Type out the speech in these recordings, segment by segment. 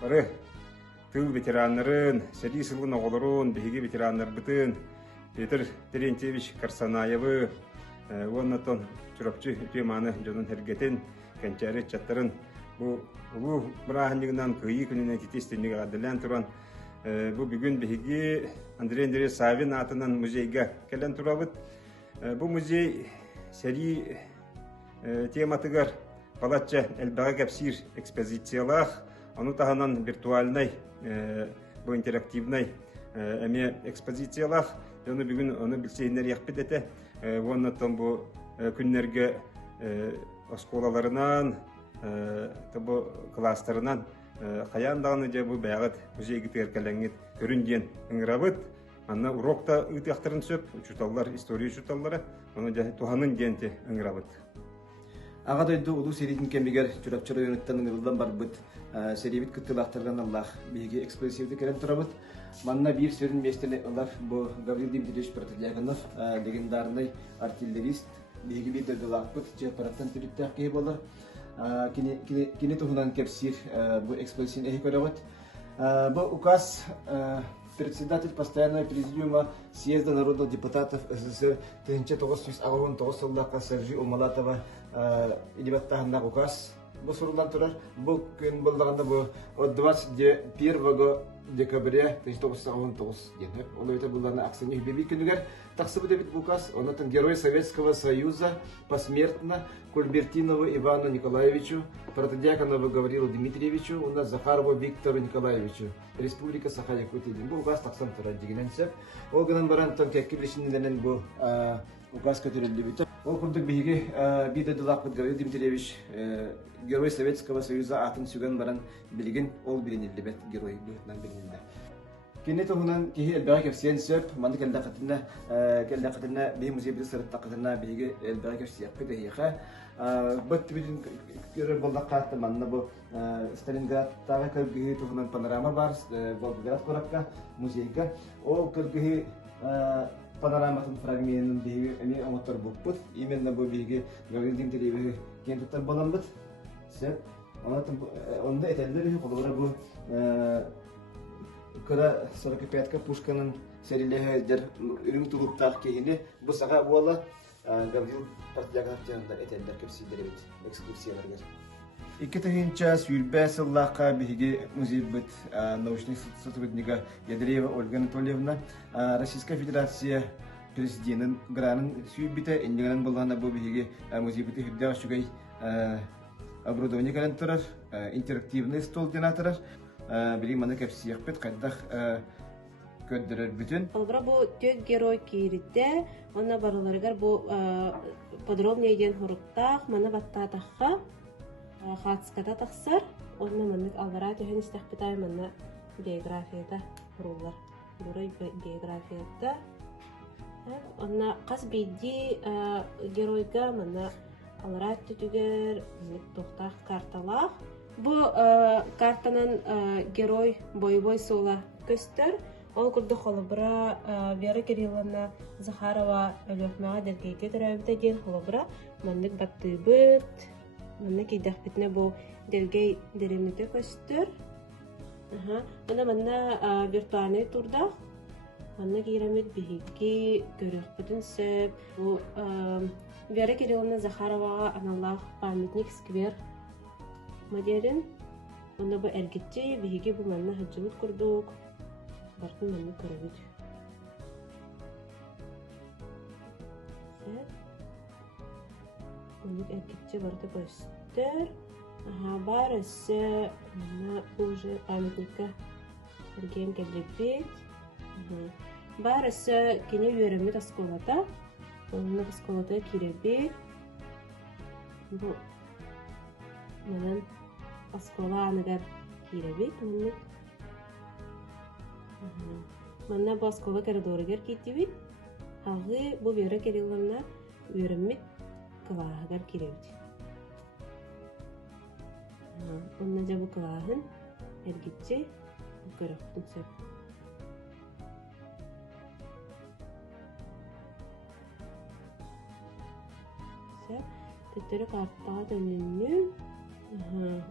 бары тыл ветераннарын, сәди сылгын оғылырын, беге ветераннар бытын, Петр Терентьевич Карсанаевы, оннатон чурапчы үтеманы жонын хәргетін, кәнчәрі чаттарын, бұл бұрағынығынан күйі күнінен тетестенігі ғадылан тұран, бұл бүгін беге Андрей Савин атынан музейге кәлін тұрабыд. Бұл музей сәри тематыгар балатча әлбәға кәпсир экспозициялақ, оны тағынан виртуальнай, бұл интерактивнай әме экспозициялақ, оны бүгін оны білсейінер яқпет әті, оннаттан бұл күннерге осколаларынан, бұл класстарынан қаяндағыны де бұл бәғыт музейгі тәркәләңет көрінден ұңырабыд. Анна урокта ұйтықтарын сөп, учуталлар, история учуталлары, оны де туғанын денте ұңырабыд. Аға дойды ұлу серейдің кембегер жүрапчыры өнеттен ұңырылдан бар бұд. Серейбіт күттілақтардан Аллах бейге эксплосивді кәрін тұрабыд. Манна бір сөрін местелі олар бұл Гаврил Дмитриевич Протодлягонов, легендарный артиллерист, бейге бір дұрдылақ бұд, жепараттан түріттәқ кей болар. Кені тұғынан кепсир бұл эксплосивін әйі көрігіт. Бұл указ председатель постоянного президиума Съезда народных депутатов СССР 1999 жылдаққа Сержи Умалатова илебаттағында указ. Бұл сұрылдан тұрар, бұл күн болдағында бұл 21 декабря 1999 ден. Ол өте бұлдарына акционер бебей күнігер. Тақсы бұл дебет указ, онатын Герой Советского Союза посмертно Кульбертинову Ивану Николаевичу, Протодьяконову Гаврилу Дмитриевичу, у нас Захарову Виктору Николаевичу, Республика Саха-Якутия. Бұл указ тақсан тұрар дегенен сәп. Ол ғынан баран тон кәккілішінен бұл указ көтерілді біті. Ол күрдік бейге биді дұлақпыд Гаврил Дмитриевич Герой Советского Союза атын сүген баран білген ол білінілді бәт герой бұғытнан білінілді. Кенне тоғынан кейі әлбәға кәпсиен сөп, манды кәлді қатына бей музей біді сырытта қатына бейге әлбәға кәпсияқ көді еқа. Бұт бүтін көрі болдақ қатты манны бұл Сталинградтағы көлгігі тоғынан панорама бар, Волгоград қораққа, музейға. Ол көлгігі панораматын фрагментін бейге әме оңыттар бұқпыт. Именно бұл бейге Гаврил Дмитриевич кентіттен болан бұд. Сөп, онда әтәлдер қолығыра бұл Кыра 45-ка пушканын сәрелеге дер үрің тұғыптақ кейіне бұл саға уала Гаврил Протодлягоновтарында әтәлдер көпсейдер бет экскурсияларгер. Икі тұхынча сүйілбә сыллаққа бейге музей бұд научный сотрудника Ядреева Ольга Анатольевна Российская Федерация президентін гранын сүйілбіті әндігінен болғанда бұл бейге музей бұды хүрді ашуғай оборудование кәрін тұрар, интерактивный стол ден атырар. Бери маны кәпсияқ бет қайдақ көддірір бүтін. Олғыра бұл төт герой кейрітті, оны барыларығар бұл подробный еден ғұрықтақ, маны баттатаққа, қатысқата тақсар, оны мандық алғыра төхен істәқ бітай маны биографияда құрулар. Бұрай биографияда. Оны қас бейді геройға маны алғыра түтігер, тоқтақ карталақ. Бұл картанын герой бой-бой сола көстер. Ол күрді қолыбыра Вера Кирилловна Захарова өліқмаға дәргейте тұрабыда ден қолыбыра мандық батты бұд. Мандық кейдақ бітіне бұл дәргей дәреметі көстер. Мана виртуальный турдақ. Мандық еремет бейгі көріқ бүтін сөп. Бұл Вера Кирилловна Захароваға аналлақ памятник сквер мадерин, онда бұл әргетте бейге бұл мәнна хаджылыт күрдік, бартын мәнна көрігіт. Мәнік әргетте барды көстер. Бар өсі мәнна бұл жы памятникка әрген кәліпет. Бар өсі кене үйерімет асколата, онына асколата керебет. Бұл мәнін аскола анығар кейребет, мәнік. Мәнна бұл аскола коридорығар кейтебет, ағы бұл Вера Кирилловна үйерімет кылағығар кейребет. Онна жа бұл кылағын әргетсе бұл көріқтің сөп. Сөп, төттері қарттаға дөніннің.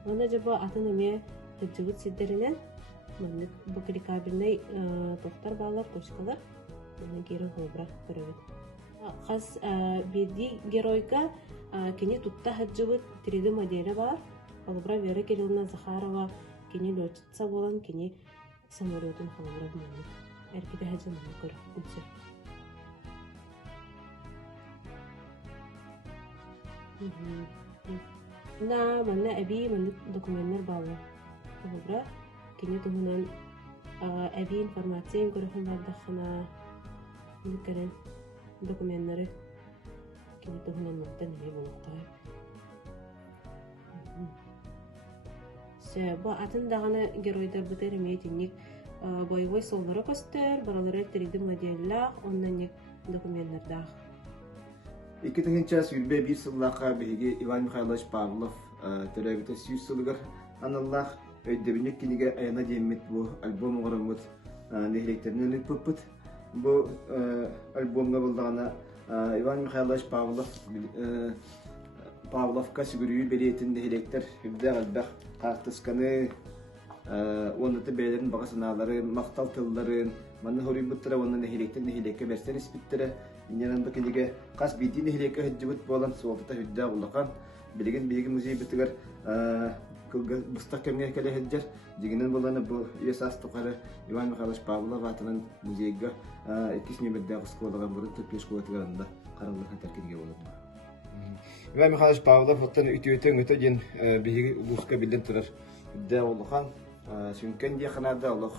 Онда жа бұл атын әме хыджыбыт сиддеринен маннык бу кликабельный тохтар баалар точкалар мана кири холбра көрөбүт. Хас бирди геройга кини тутта хыджыбыт 3D модели бар. Холбра Вера Кирилловна Захарова кини летчица болан, кини самолетун холбра маннык. Эркиде хыджы маннык көрөбүт. На манна әби манны документтер балы. Холбра кини туһунан әби информациян көрөһөн бардахына никерен документтери кини туһунан мактан эме болуктар. Бу атын даганы геройдар бутер эметинник боевой солдары көстөр, баралары 3D моделлах, оннан ник документтер. 2000 сүйрбе bir сыллаqa беге Иван Михайлович Павлов төрәбите 100 сылгар аналлах өйдөбүнек киниге аяна демет бу альбом оңоромут нехлектеринен пыппыт бу альбомга булдагана Иван Михайлович Павловка сүгүрүү беретин нехлектер хүбдә албах картысканы онды бәйләрен багасыналары мактал тылларын маны хорибуттара онны нехлекке берсен испиттере Инянанда кенеге кас бидин нехлекке хыджыбыт болан солтата хүддә улакан билеген биги музей битигер бустак кемге келе хеджер дигенен боланы бу ясас тукары Иван Михайлович Павлов атынан музейга экисне бедә сколаган бурын төпеш куатыганда каралган теркиге болду. Иван Михайлович Павлов оттан үтүтен өтөден биги улуска билден турар. Хүддә улакан сүнкен ди ханада улак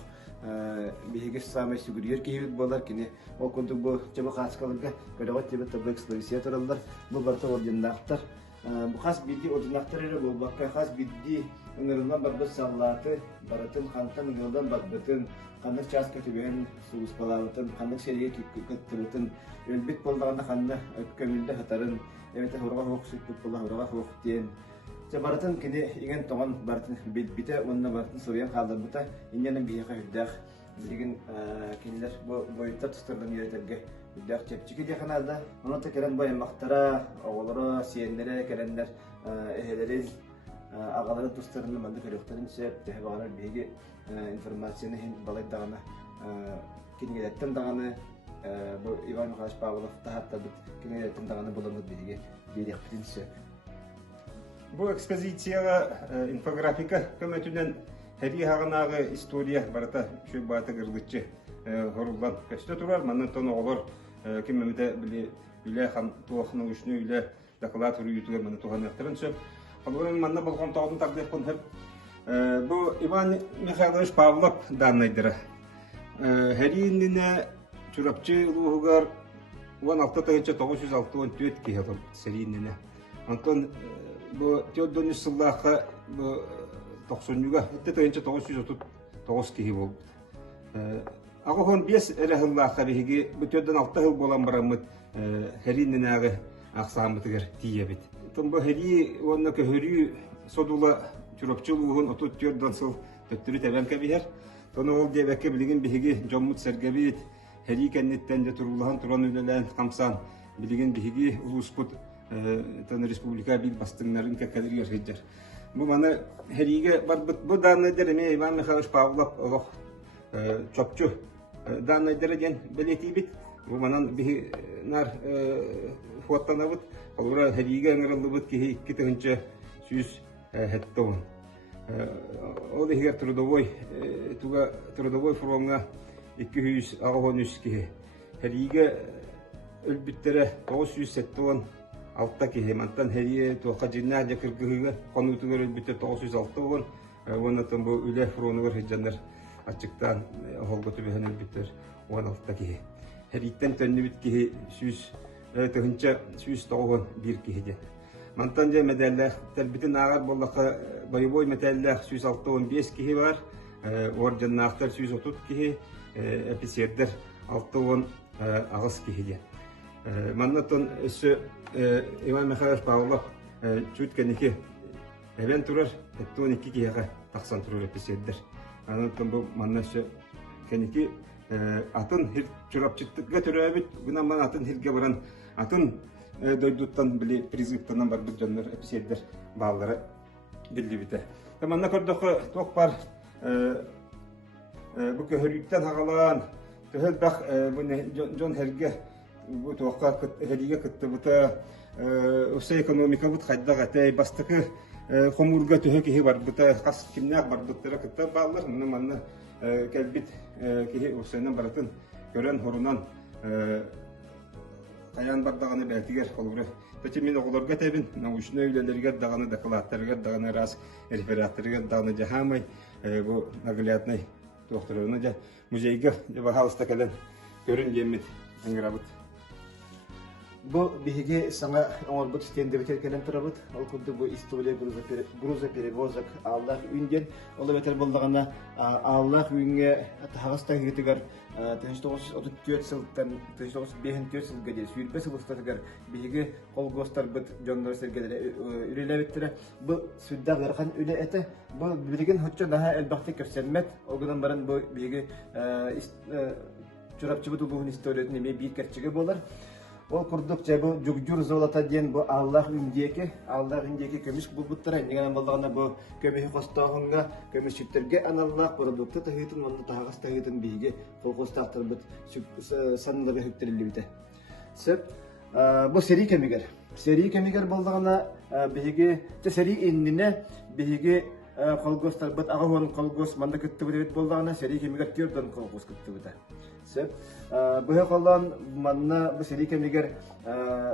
биги самай сүгүрер кийбит болар кини ол контур бу чаба хаскалга көрөгөт тебе таблек слависиятырлар бу барта ордендактар бу хас биди ордендактар эле бу бакка хас биди ыңырынан бар бес саллаты баратын хантан ыңырдан бакбытын кандык час көтүбен суус балабытын кандык серие көттүрүтүн элбит болдаганда ханна көмүлдө хатарын эбете хорга хоксуп болла хорга хоктен Баратын кини иген тоған бартын бите онна бартын совиян қалдырбыта инненен бияқа хүддәқ деген кинилер бойыттар тұстырдың еретерге хүддәқ чепчікі де қанады оныта керен бойымақтара оғылары сиенлері керенлер эхелерін ағаларын тұстырдың манды көріқтарын сөп тәхі бағанар бейге информацияны хен балайдағаны кенгелеттен дағаны Иван Михайлович Павлов тағаттабыт кенгелеттен дағаны боламыд бейге бейдеқтірін сөп Бу экспозицияга инфографика көмөтүнөн хеди хагынагы история барата шү бата гыргычы хорулган көстө турар манын тону олор киммеде биле хан туахны үшнү биле доклад үрүйтүгө маны туган яктырын сөп алган манна болгон тоодун тагдеп кон бу Иван Михайлович Павлов данныйдыр хединне чурапчы улугар 16-964 киһи серийне Антон bu teodonus sıllaqa bu 90-га 939 киһи болду. Агохон 5 эрехыллаqa биһиги bu teodon 6 жыл болан барамыт херинненагы аксамытыгер тиебит. Тон бу хери онна көһөрү содула чурапчылыгын 34 жыл төттүрү тебенке бихер. Тону ол дебекке билген биһиги жоммут сергебит хери кеннеттен де турулахан туран үлелен камсан билген биһиги улуспут Тон республика бил бастыңнарын кәкәдергер хеджер. Бу маны хериге барбыт бу данныйдер эме Иван Михайлович Павлов олох чопчу данныйдер ден билетибит. Бу манан би нар фоттанабыт. Олора хериге аңырылыбыт ки 2-нче сүз хеттон. Ол ихер трудовой фронтга 213 ки хериге өлбүттере 907 Алта киһи мантан херие туаха жинна да кыргыгы конутугөр бүтө 906 болон онотон бу үле фронугөр хеджандар ачыктан холготу бехенен бүтөр 16 киһи хериттен төннүбүт киһи сүз тыгынча сүз тогон бир киһи де мантан же медаллах телбитин агар боллака боевой медаллах 165 киһи бар орденнахтар 130 киһи офицердер 60 агыс киһи де Маннатон өсө Иван Михайлович Павлов чуть кенеки эвен турар, 12 киһига таксан турар эписеддер. Анатон бу маннасы кенеки атын хил чурапчыктыга төрөбүт, гына ман атын хилге баран атын дойдуттан били призывтан бар бит жандар эписеддер баллары биллибите. Таманна көрдөхө ток бар бу көһөрүттен хагалаан төһөл бах бу Джон Херге бу токка хедиге кыттыбыта өсө экономика бут хайдагатей бастыкы хомурга төһө киһи бар бута кас кимнәк бар буттара кытта баллар мына манна кәлбит киһи өсөннән баратын көрөн хорунан каян бардаганы бәтигер холура. Пәти мен оғыларға тәбін, научный үйлелерге дағаны докладтарға дағаны раз рефераторға дағаны жахамай, бұл наглядный доқтырыны жа музейге бағалыста кәлін көрін жемет аңырабыт. Бу биһиги саңа оңорбут стендебитер келен турабыт. Ол курду бу история грузоперевозок Аллах үйнден. Ол бетер болдағана Аллах үйінге тағаста кетігер 1934 сылттан 1954 сылға дейін сүйірбе сылыстатығар биһиги қолгостар бұд жондор сергелері үрелебеттірі. Бұл сүддақ ғырқан үлі әті. Бұл білген хүтчі наға әлбақты көрсенмет. Оғынан баран бұл биһиги чурапчы бұд ұлығын историятын еме бейт кәрчігі болар. Ол курдук жабы жугжур золота ден бу Аллах үндеке көмүш булбуттара негенен болдогона бу көмүш костогунга көмүш чүттерге аналлах продукты тахытын онда тагас тахытын биге колкостактыр бут санлары хөттөрүлүбүтэ. Сөп бу сери кемигер болдогона биге сери иннине биге колгостар бут агын колгос манда көттүбүт болдогона сери кемигер түрдөн колгос көттүбүтэ. Сөп бұға қолан манна бұл сері кемегер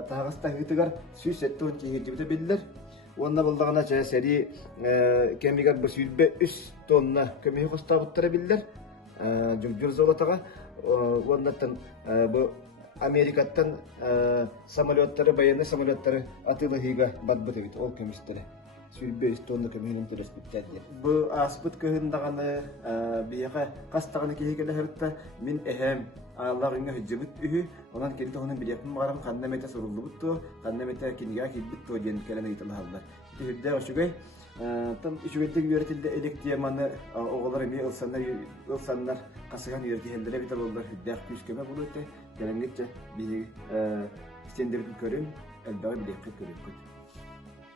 тағаста ғытығар сүйс әтті он кейгердебіті білдер. Онна болдағына жа сері кемегер бұл сүйілбе 3 тонна көмегі қостағыттары білдер. Жүр золотаға. Оннаттан бұл Америкаттан самолеттары, баяны самолеттары атылы ғиға бадбыты бейт, ол көмістері. Сүйілбе 3 тонна көмегінің түрес біттәді. Бұл аспыт көхіндағаны бейіға қастағаны кейгелі ғырытта мен әхем Аллахыңа хүджібіт үйі, онан келді оның білетін мағарам қанна мәте сұрылды бұтты, қанна мәте кенеге келбіт то ден кәліні етілі халдар. Хүдді өшігай, там үшігелдегі үйретілді электияманы оғылары ме ұлсаннар қасыған үйреті хелдері бітір олдар хүдді күшкеме бұл өтті, кәлінгетче бейі стендердің көрін, әлбағы білекке көрін көт.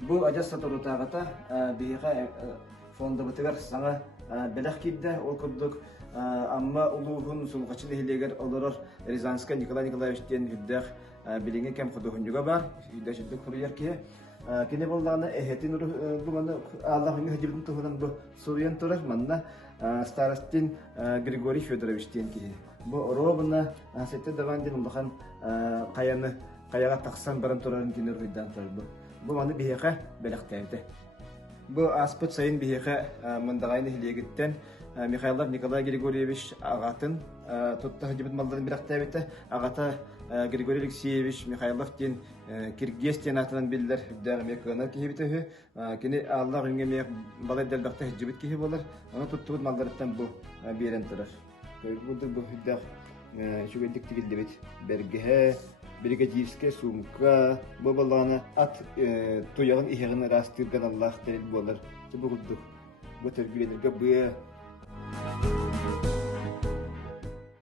Бұл ажас сатыру тағата бейіға фонды бұтығар саңа бәләқ келді, ол күрдік Амма улуғын сулғачын эхилегер олорор Рязанска Николай Николаевичтен хүддәқ біліңе кәм құдығын жүға бар, хүддәқ жүддік құрыяр кие. Кене болдағына әхетін бұманы Аллахыңа хүдібінің тұғынан бұл сұруян тұрар, манна старостин Григорий Федоровичтен кие. Бұл робына сәтті дағанден ұлдаған қаяға тақсан баран тұрарын кенер хүддан тұрар бұл. Бұл маны бейеқа бәліқтәйді. Бұл аспыт сайын бейеқа мұндағайны хилегіттен Михайлов Николай Григорьевич ағатын тұтты хүдебіт малдарын бір ақтайбетті. Ағата Григорий Алексеевич Михайлов ден Киргизстен атынан білдер хүддәғі мекуанар кейбеті хүй. Кені Аллах үнге мек балай дәлбақты хүдебіт кейі болар. Оны тұттығыт малдарыттан бұл берен тұрар. Бұлды бұл хүддәғ шүгелдік тігілді бет. Бәргіхе, бригадирске, сумка, бұл балағына ат тұяғын ихеғын растырған Аллах тәрел болар. Бұл құддық. Бұл тәргіленерге бұя